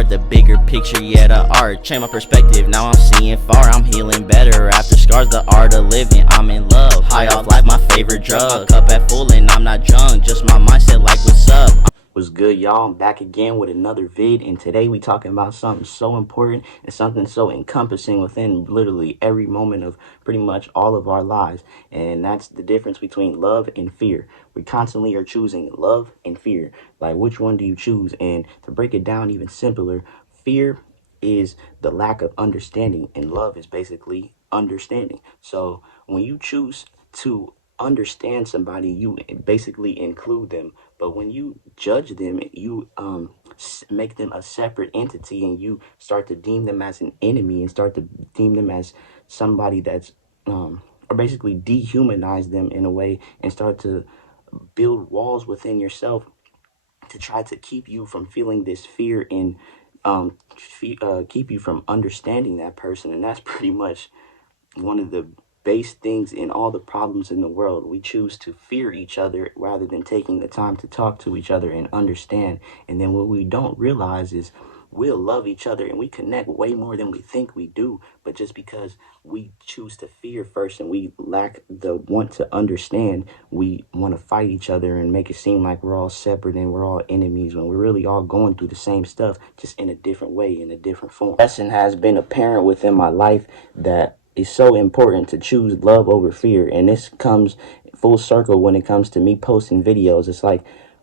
heart, the bigger picture, yeah, the art. Change my perspective, now I'm seeing far. I'm healing better after scars, the art of living. I'm in love, high off life, my favorite drug. Cup at full and I'm not drunk, just my mindset like what's up. What's good, y'all? I'm back again with another vid, and today we talking about something so important and something so encompassing within literally every moment of pretty much all of our lives, and that's the difference between love and fear. We constantly are choosing love and fear. Like, which one do you choose? And to break it down even simpler, fear is the lack of understanding, and love is basically understanding. So when you choose to understand somebody, you basically include them. But when you judge them, you make them a separate entity, and you start to deem them as an enemy and start to deem them as somebody that's or basically dehumanize them in a way, and start to build walls within yourself to try to keep you from feeling this fear, and keep you from understanding that person. And that's pretty much one of the base things in all the problems in the world. We choose to fear each other rather than taking the time to talk to each other and understand. And then what we don't realize is we'll love each other and we connect way more than we think we do, but just because we choose to fear first and we lack the want to understand, we want to fight each other and make it seem like we're all separate and we're all enemies, when we're really all going through the same stuff, just in a different way, in a different form. Lesson has been apparent within my life that it's so important to choose love over fear. And this comes full circle when it comes to me posting videos. It's like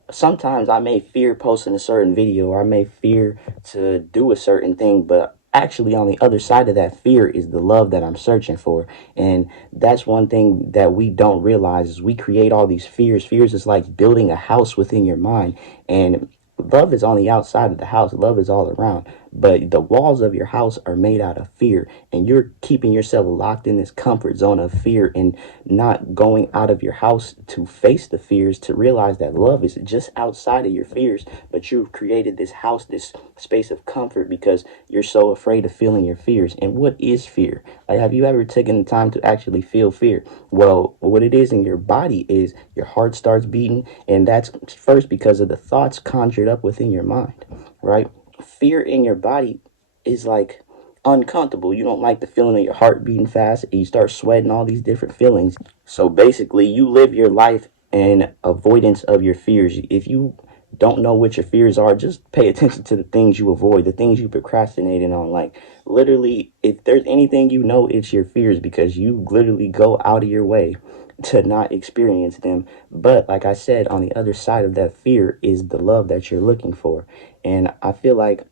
sometimes I may fear posting a certain video, or I may fear to do a certain thing, but actually on the other side of that fear is the love that I'm searching for. And that's one thing that we don't realize is we create all these fears. Fears is like building a house within your mind, and love is on the outside of the house. Love is all around, but the walls of your house are made out of fear, and you're keeping yourself locked in this comfort zone of fear and not going out of your house to face the fears, to realize that love is just outside of your fears. But you've created this house, this space of comfort, because you're so afraid of feeling your fears. And what is fear? Like, have you ever taken the time to actually feel fear? Well, what it is in your body is your heart starts beating, and that's first because of the thoughts conjured up within your mind, right? Fear in your body is like uncomfortable. You don't like the feeling of your heart beating fast, and you start sweating, all these different feelings. So basically, you live your life in avoidance of your fears. If you don't know what your fears are, just pay attention to the things you avoid, the things you procrastinating on. Like, literally, if there's anything you know, it's your fears, because you literally go out of your way to not experience them. But like I said, on the other side of that fear is the love that you're looking for. And I feel like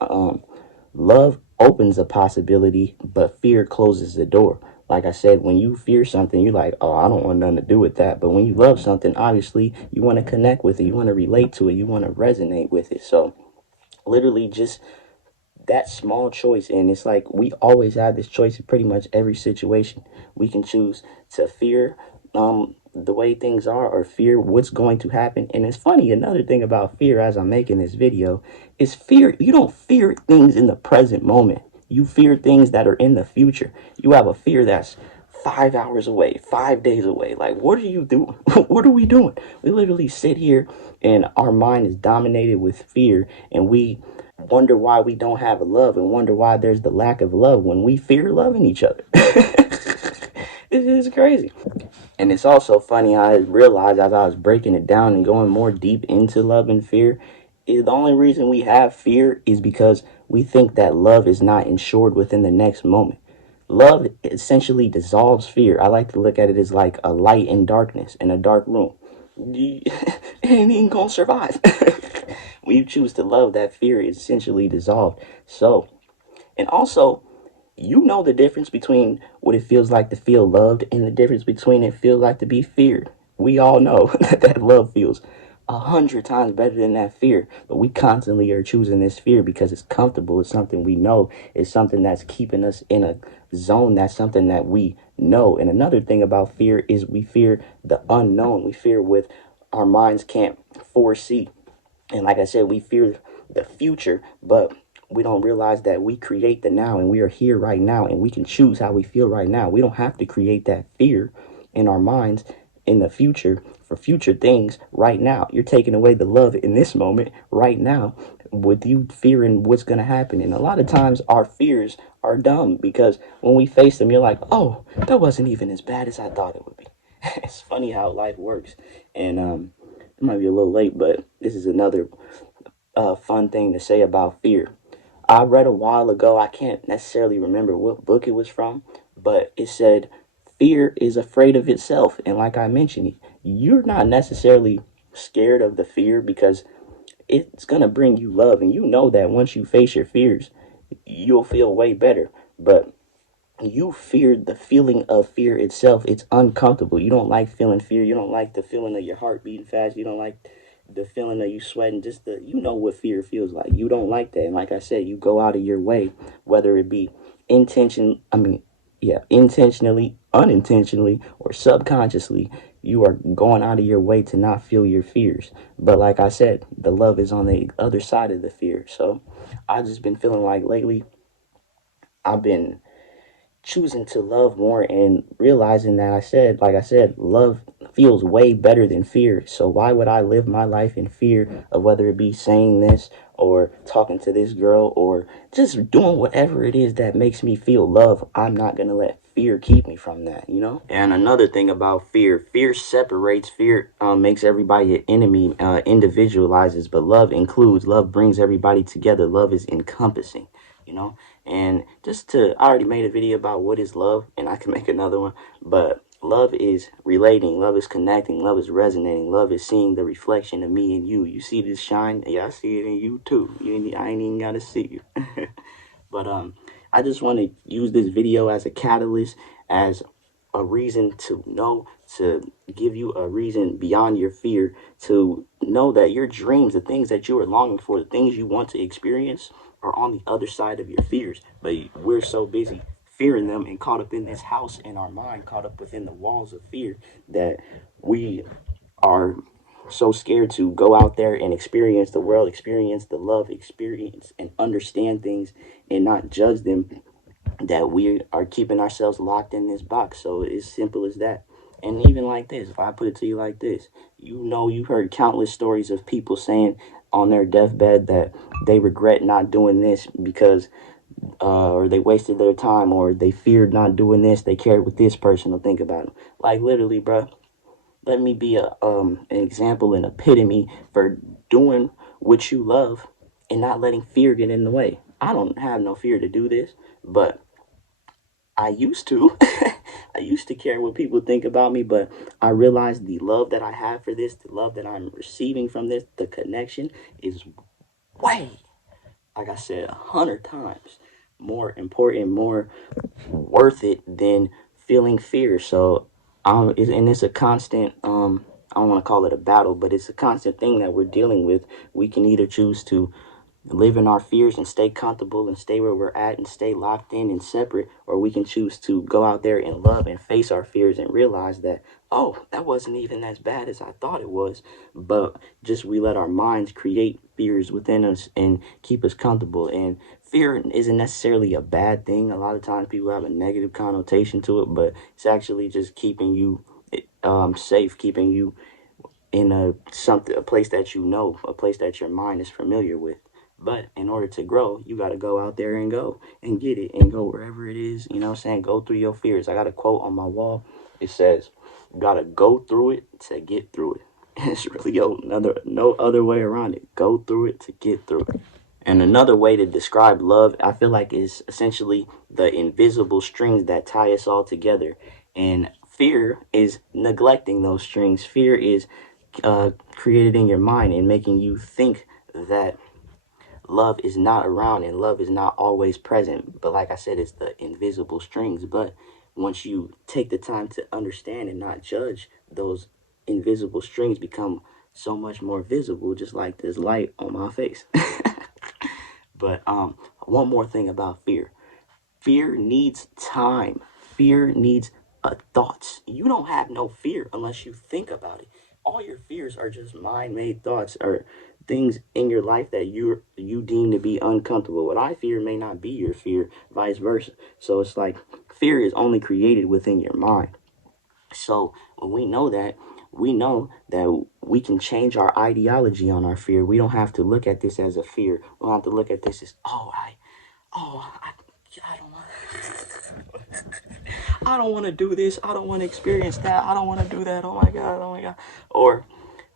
love opens a possibility, but fear closes the door. Like I said, when you fear something, you're like, oh, I don't want nothing to do with that. But when you love something, obviously, you want to connect with it. You want to relate to it. You want to resonate with it. So literally just that small choice. And it's like we always have this choice in pretty much every situation. We can choose to fear the way things are, or fear what's going to happen. And it's funny, another thing about fear, as I'm making this video, is fear. You don't fear things in the present moment. You fear things that are in the future. You have a fear that's 5 hours away, 5 days away. Like, what are you doing? What are we doing? We literally sit here and our mind is dominated with fear, and we wonder why we don't have love, and wonder why there's the lack of love when we fear loving each other. It is crazy. And it's also funny, I realized as I was breaking it down and going more deep into love and fear, is the only reason we have fear is because we think that love is not insured within the next moment. Love essentially dissolves fear. I like to look at it as like a light in darkness, in a dark room. You ain't even gonna survive. When you choose to love, that fear is essentially dissolved. So, and also, you know the difference between what it feels like to feel loved and the difference between it feels like to be feared. We all know that love feels 100 times better than that fear, but we constantly are choosing this fear because it's comfortable. It's something we know. It's something that's keeping us in a zone. That's something that we know. And another thing about fear is we fear the unknown. We fear what our minds can't foresee. And like I said, we fear the future, but we don't realize that we create the now, and we are here right now, and we can choose how we feel right now. We don't have to create that fear in our minds in the future for future things right now. You're taking away the love in this moment right now with you fearing what's going to happen. And a lot of times our fears are dumb, because when we face them, you're like, oh, that wasn't even as bad as I thought it would be. It's funny how life works. And it might be a little late, but this is another fun thing to say about fear. I read a while ago, I can't necessarily remember what book it was from, but it said fear is afraid of itself. And like I mentioned, you're not necessarily scared of the fear, because it's going to bring you love. And you know that once you face your fears, you'll feel way better. But you fear the feeling of fear itself. It's uncomfortable. You don't like feeling fear. You don't like the feeling of your heart beating fast. You don't like the feeling of you sweating. Just you know what fear feels like. You don't like that. And like I said, you go out of your way, whether it be intentionally, unintentionally, or subconsciously, you are going out of your way to not feel your fears. But like I said, the love is on the other side of the fear. So I've just been feeling like lately I've been choosing to love more, and realizing that like I said, love feels way better than fear. So why would I live my life in fear of whether it be saying this, or talking to this girl, or just doing whatever it is that makes me feel love? I'm not going to let fear keep me from that, you know? And another thing about fear separates. Fear makes everybody an enemy, individualizes, but love includes. Love brings everybody together. Love is encompassing, you know? And I already made a video about what is love, and I can make another one, but love is relating, love is connecting, love is resonating, love is seeing the reflection of me and you. You see this shine? Yeah, I see it in you too. I ain't even gotta see you. But I just want to use this video as a catalyst, as a reason to give you a reason beyond your fear, to know that your dreams, the things that you are longing for, the things you want to experience, are on the other side of your fears. But we're so busy fearing them and caught up in this house in our mind, caught up within the walls of fear, that we are so scared to go out there and experience the world, experience the love, experience and understand things, and not judge them, that we are keeping ourselves locked in this box. So it's simple as that. And even like this, if I put it to you like this, you've heard countless stories of people saying on their deathbed that they regret not doing this because or they wasted their time, or they feared not doing this, they cared what this person will think about them. Like literally, bro, let me be an example, an epitome for doing what you love and not letting fear get in the way. I don't have no fear to do this, but I used to. I used to care what people think about me, but I realized the love that I have for this, the love that I'm receiving from this, the connection is way, like I said, 100 times more important, more worth it than feeling fear. So, it's a constant. I don't want to call it a battle, but it's a constant thing that we're dealing with. We can either choose to live in our fears and stay comfortable and stay where we're at and stay locked in and separate, or we can choose to go out there and love and face our fears and realize that, oh, that wasn't even as bad as I thought it was. But just we let our minds create fears within us and keep us comfortable. And fear isn't necessarily a bad thing. A lot of times people have a negative connotation to it, but it's actually just keeping you safe, keeping you in a place that you know, a place that your mind is familiar with. But in order to grow, you got to go out there and go and get it and go wherever it is. You know what I'm saying? Go through your fears. I got a quote on my wall. It says, you got to go through it to get through it. And it's really no other way around it. Go through it to get through it. And another way to describe love, I feel like, is essentially the invisible strings that tie us all together. And fear is neglecting those strings. Fear is created in your mind and making you think that love is not around and love is not always present. But like I said, it's the invisible strings. But once you take the time to understand and not judge, those invisible strings become so much more visible, just like this light on my face. But one more thing about fear. Fear needs time. Fear needs thoughts. You don't have no fear unless you think about it. All your fears are just mind-made thoughts, or things in your life that you deem to be uncomfortable. What I fear may not be your fear, vice versa. So it's like fear is only created within your mind. So when we know that, we know that we can change our ideology on our fear. We don't have to look at this as a fear. We don't have to look at this as, I don't want to do this. I don't want to experience that. I don't want to do that. Oh my God. Oh my God. Or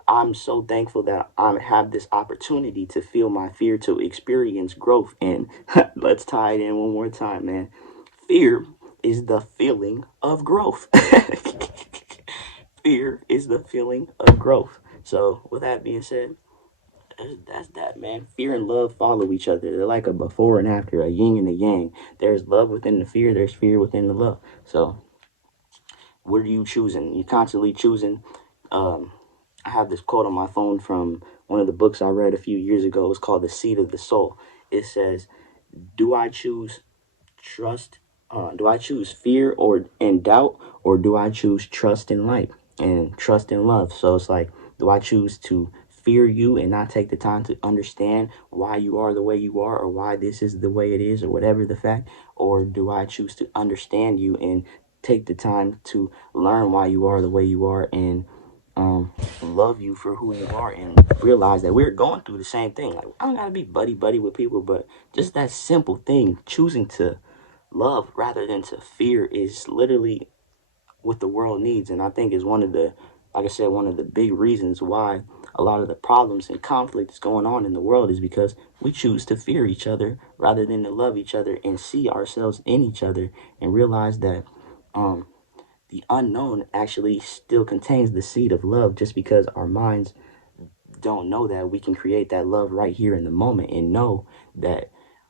I'm so thankful that I have this opportunity to feel my fear, to experience growth. And let's tie it in one more time, man. Fear is the feeling of growth. Fear is the feeling of growth. So with that being said, that's that, man. Fear and love follow each other. They're like a before and after, a yin and a yang. There's love within the fear. There's fear within the love. So what are you choosing? You're constantly choosing. I have this quote on my phone from one of the books I read a few years ago. It was called The Seed of the Soul. It says, do I choose trust? Do I choose fear and doubt, or do I choose trust and light and trust and love? So it's like, do I choose to fear you and not take the time to understand why you are the way you are, or why this is the way it is, or whatever the fact? Or do I choose to understand you and take the time to learn why you are the way you are, and love you for who you are, and realize that we're going through the same thing? Like, I don't gotta be buddy with people, but just that simple thing, choosing to love rather than to fear, is literally what the world needs. And I think is one of the, like I said, one of the big reasons why a lot of the problems and conflicts going on in the world is because we choose to fear each other rather than to love each other and see ourselves in each other, and realize that the unknown actually still contains the seed of love. Just because our minds don't know that, we can create that love right here in the moment, and know that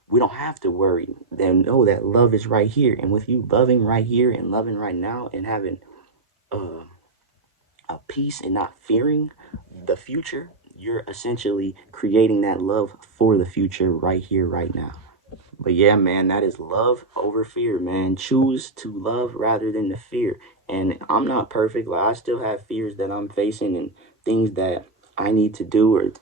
we don't have to worry. Then know that love is right here. And with you loving right here and loving right now, and having a peace and not fearing the future, you're essentially creating that love for the future right here, right now. But yeah, man, that is love over fear, man. Choose to love rather than to fear. And I'm not perfect. Like, I still have fears that I'm facing, and things that I need to do, or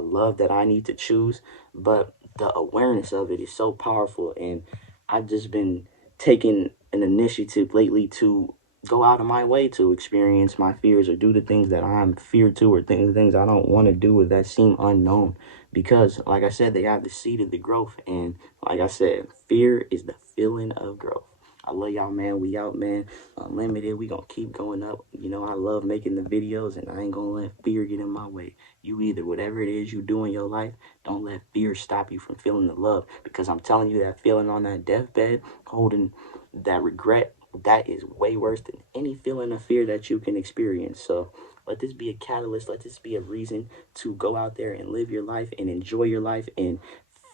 love that I need to choose. But the awareness of it is so powerful. And I've just been taking an initiative lately to go out of my way to experience my fears, or do the things that I'm feared to, or things I don't want to do, or that seem unknown. Because like I said, they have the seed of the growth. And like I said, fear is the feeling of growth. I love y'all, man. We out, man. Unlimited. We gonna keep going up. You know, I love making the videos, and I ain't gonna let fear get in my way. You either, whatever it is you do in your life, don't let fear stop you from feeling the love. Because I'm telling you, that feeling on that deathbed, holding that regret, that is way worse than any feeling of fear that you can experience. So let this be a catalyst. Let this be a reason to go out there and live your life and enjoy your life, and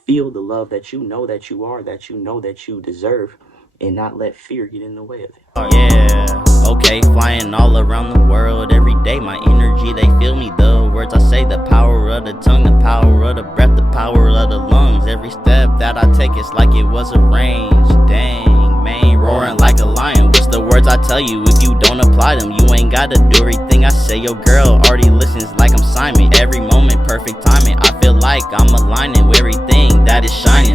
feel the love that you know that you are, that you know that you deserve, and not let fear get in the way of it. Yeah, okay, flying all around the world every day. My energy, they feel me. The words I say, the power of the tongue, the power of the breath, the power of the lungs. Every step that I take, it's like it was arranged. Dang, man, roaring like a lion. What's the words I tell you? If you don't apply them, you ain't gotta do everything I say. Your girl already listens like I'm Simon. Every moment, perfect timing. I feel like I'm aligning with everything that is shining.